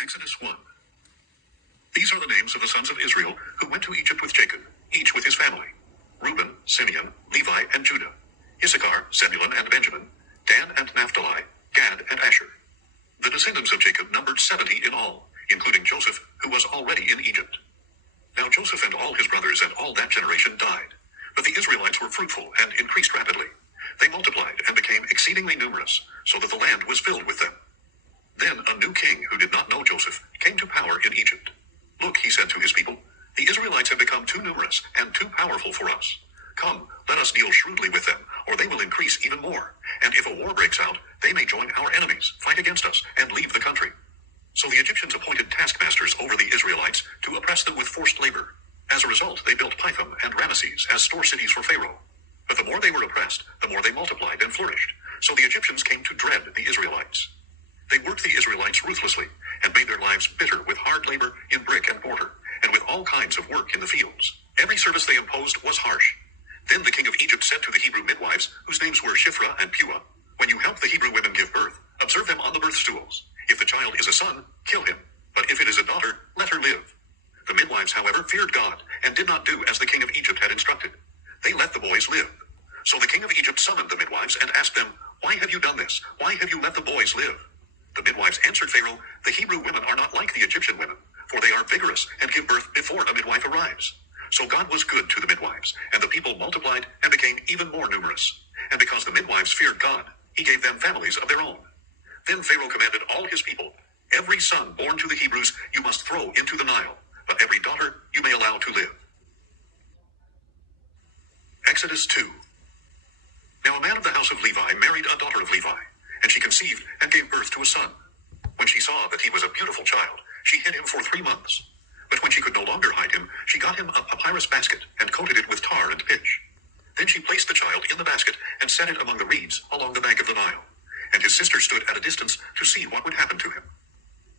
Exodus 1. These are the names of the sons of Israel who went to Egypt with Jacob, each with his family: Reuben, Simeon, Levi, and Judah; Issachar, Zebulun, and Benjamin; Dan and Naphtali; Gad and Asher. The descendants of Jacob numbered 70 in all, including Joseph, who was already in Egypt. Now Joseph and all his brothers and all that generation died. But the Israelites were fruitful and increased rapidly. They multiplied and became exceedingly numerous, so that the land was filled with them. Then a new king who did not know Joseph came to power in Egypt. Look, he said to his people, the Israelites have become too numerous and too powerful for us. Come, let us deal shrewdly with them, or they will increase even more. And if a war breaks out, they may join our enemies, fight against us, and leave the country. So the Egyptians appointed taskmasters over the Israelites to oppress them with forced labor. As a result, they built Pithom and Ramesses as store cities for Pharaoh. But the more they were oppressed, the more they multiplied and flourished. So the Egyptians came to dread the Israelites. They worked the Israelites ruthlessly and made their lives bitter with hard labor in brick and mortar, and with all kinds of work in the fields. Every service they imposed was harsh. Then the king of Egypt said to the Hebrew midwives, whose names were Shiphrah and Puah, when you help the Hebrew women give birth, observe them on the birth stools. If the child is a son, kill him. But if it is a daughter, let her live. The midwives, however, feared God and did not do as the king of Egypt had instructed. They let the boys live. So the king of Egypt summoned the midwives and asked them, why have you done this? Why have you let the boys live? The midwives answered Pharaoh, the Hebrew women are not like the Egyptian women, for they are vigorous and give birth before a midwife arrives. So God was good to the midwives, and the people multiplied and became even more numerous. And because the midwives feared God, he gave them families of their own. Then Pharaoh commanded all his people, every son born to the Hebrews you must throw into the Nile, but every daughter you may allow to live. Exodus 2. Now a man of the house of Levi married a daughter of Levi, and she conceived and gave birth to a son. When she saw that he was a beautiful child, she hid him for 3 months. But when she could no longer hide him, she got him a papyrus basket and coated it with tar and pitch. Then she placed the child in the basket and set it among the reeds along the bank of the Nile. And his sister stood at a distance to see what would happen to him.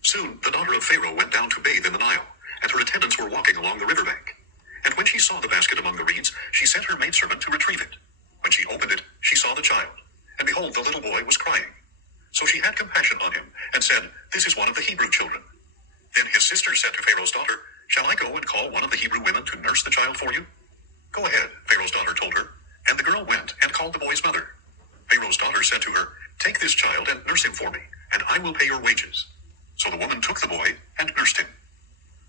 Soon the daughter of Pharaoh went down to bathe in the Nile, and her attendants were walking along the riverbank. And when she saw the basket among the reeds, she sent her maidservant to retrieve it. When she opened it, she saw the child, and behold, the little boy was crying. So she had compassion on him, and said, this is one of the Hebrew children. Then his sister said to Pharaoh's daughter, shall I go and call one of the Hebrew women to nurse the child for you? Go ahead, Pharaoh's daughter told her, and the girl went and called the boy's mother. Pharaoh's daughter said to her, take this child and nurse him for me, and I will pay your wages. So the woman took the boy and nursed him.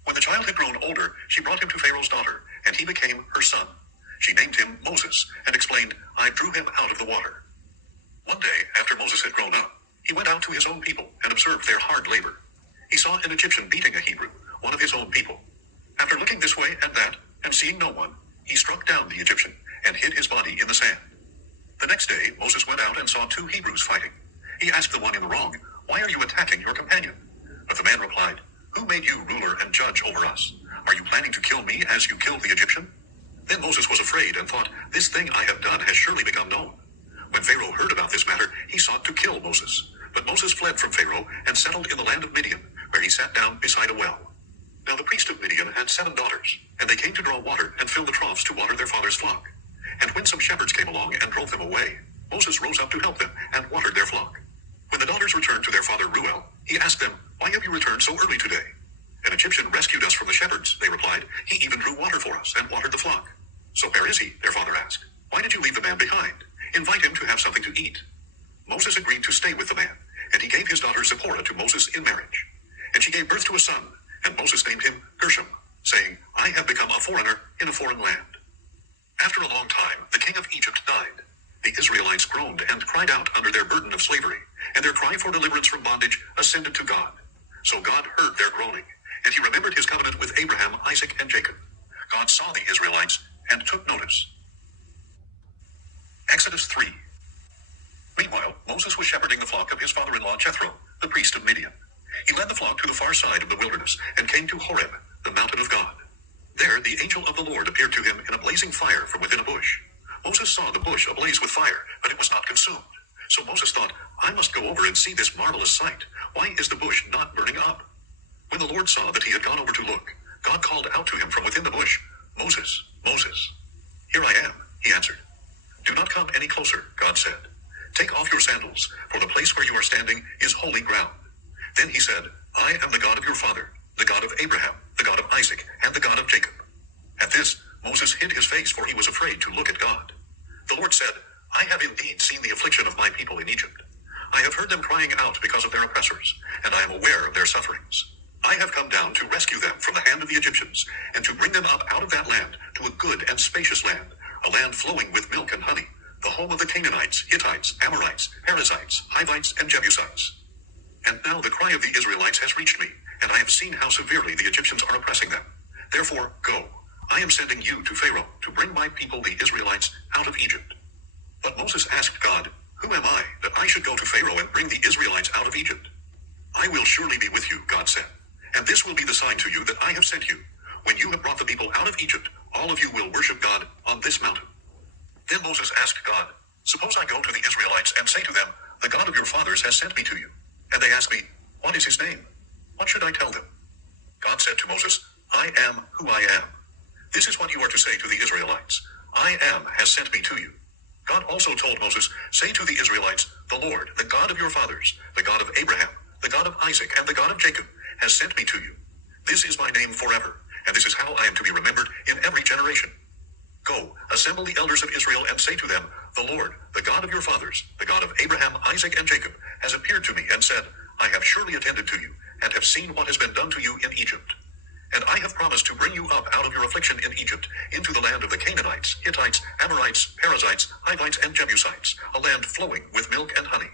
When the child had grown older, she brought him to Pharaoh's daughter, and he became her son. She named him Moses, and explained, I drew him out of the water. One day, after Moses had grown up, he went out to his own people and observed their hard labor. He saw an Egyptian beating a Hebrew, one of his own people. After looking this way and that, and seeing no one, he struck down the Egyptian and hid his body in the sand. The next day, Moses went out and saw 2 Hebrews fighting. He asked the one in the wrong, why are you attacking your companion? But the man replied, who made you ruler and judge over us? Are you planning to kill me as you killed the Egyptian? Then Moses was afraid and thought, this thing I have done has surely become known. When Pharaoh heard about this matter, he sought to kill Moses. But Moses fled from Pharaoh and settled in the land of Midian, where he sat down beside a well. Now the priest of Midian had 7 daughters, and they came to draw water and fill the troughs to water their father's flock. And when some shepherds came along and drove them away, Moses rose up to help them and watered their flock. When the daughters returned to their father Reuel, he asked them, why have you returned so early today? An Egyptian rescued us from the shepherds, they replied. He even drew water for us and watered the flock. So where is he? Their father asked. Why did you leave the man behind? Invite him to have something to eat. Moses agreed to stay with the man, and he gave his daughter Zipporah to Moses in marriage. And she gave birth to a son, and Moses named him Gershom, saying, I have become a foreigner in a foreign land. After a long time, the king of Egypt died. The Israelites groaned and cried out under their burden of slavery, and their cry for deliverance from bondage ascended to God. So God heard their groaning, and he remembered his covenant with Abraham, Isaac, and Jacob. God saw the Israelites and took notice. Exodus 3. Meanwhile, Moses was shepherding the flock of his father-in-law Jethro, the priest of Midian. He led the flock to the far side of the wilderness and came to Horeb, the mountain of God. There the angel of the Lord appeared to him in a blazing fire from within a bush. Moses saw the bush ablaze with fire, but it was not consumed. So Moses thought, I must go over and see this marvelous sight. Why is the bush not burning up? When the Lord saw that he had gone over to look, God called out to him from within the bush, Moses, Moses. Here I am, he answered. Do not come any closer, God said. Take off your sandals, for the place where you are standing is holy ground. Then he said, I am the God of your father, the God of Abraham, the God of Isaac, and the God of Jacob. At this, Moses hid his face, for he was afraid to look at God. The Lord said, I have indeed seen the affliction of my people in Egypt. I have heard them crying out because of their oppressors, and I am aware of their sufferings. I have come down to rescue them from the hand of the Egyptians, and to bring them up out of that land to a good and spacious land, a land flowing with milk and honey, the home of the Canaanites, Hittites, Amorites, Perizzites, Hivites, and Jebusites. And now the cry of the Israelites has reached me, and I have seen how severely the Egyptians are oppressing them. Therefore, go. I am sending you to Pharaoh to bring my people the Israelites out of Egypt. But Moses asked God, Who am I, that I should go to Pharaoh and bring the Israelites out of Egypt? I will surely be with you, God said. And this will be the sign to you that I have sent you. When you have brought the people out of Egypt, all of you will worship God on this mountain. Then Moses asked God, Suppose I go to the Israelites and say to them, The God of your fathers has sent me to you. And they ask me, What is his name? What should I tell them? God said to Moses, I am who I am. This is what you are to say to the Israelites. I am has sent me to you. God also told Moses, Say to the Israelites, The Lord, the God of your fathers, the God of Abraham, the God of Isaac, and the God of Jacob, has sent me to you. This is my name forever, and this is how I am to be remembered in every generation. Go, assemble the elders of Israel and say to them, The Lord, the God of your fathers, the God of Abraham, Isaac, and Jacob, has appeared to me and said, I have surely attended to you, and have seen what has been done to you in Egypt. And I have promised to bring you up out of your affliction in Egypt, into the land of the Canaanites, Hittites, Amorites, Perizzites, Hivites, and Jebusites, a land flowing with milk and honey.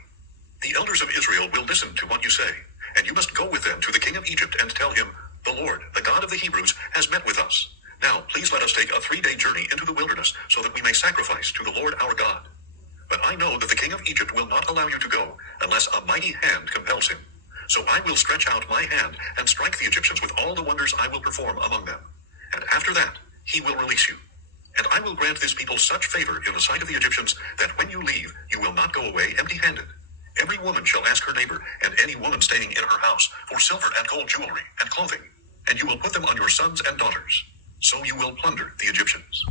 The elders of Israel will listen to what you say, and you must go with them to the king of Egypt and tell him, The Lord, the God of the Hebrews, has met with us. Now, please let us take a 3-day journey into the wilderness, so that we may sacrifice to the Lord our God. But I know that the king of Egypt will not allow you to go, unless a mighty hand compels him. So I will stretch out my hand and strike the Egyptians with all the wonders I will perform among them. And after that, he will release you. And I will grant this people such favor in the sight of the Egyptians, that when you leave, you will not go away empty-handed. Every woman shall ask her neighbor, and any woman staying in her house, for silver and gold jewelry and clothing, and you will put them on your sons and daughters. So you will plunder the Egyptians.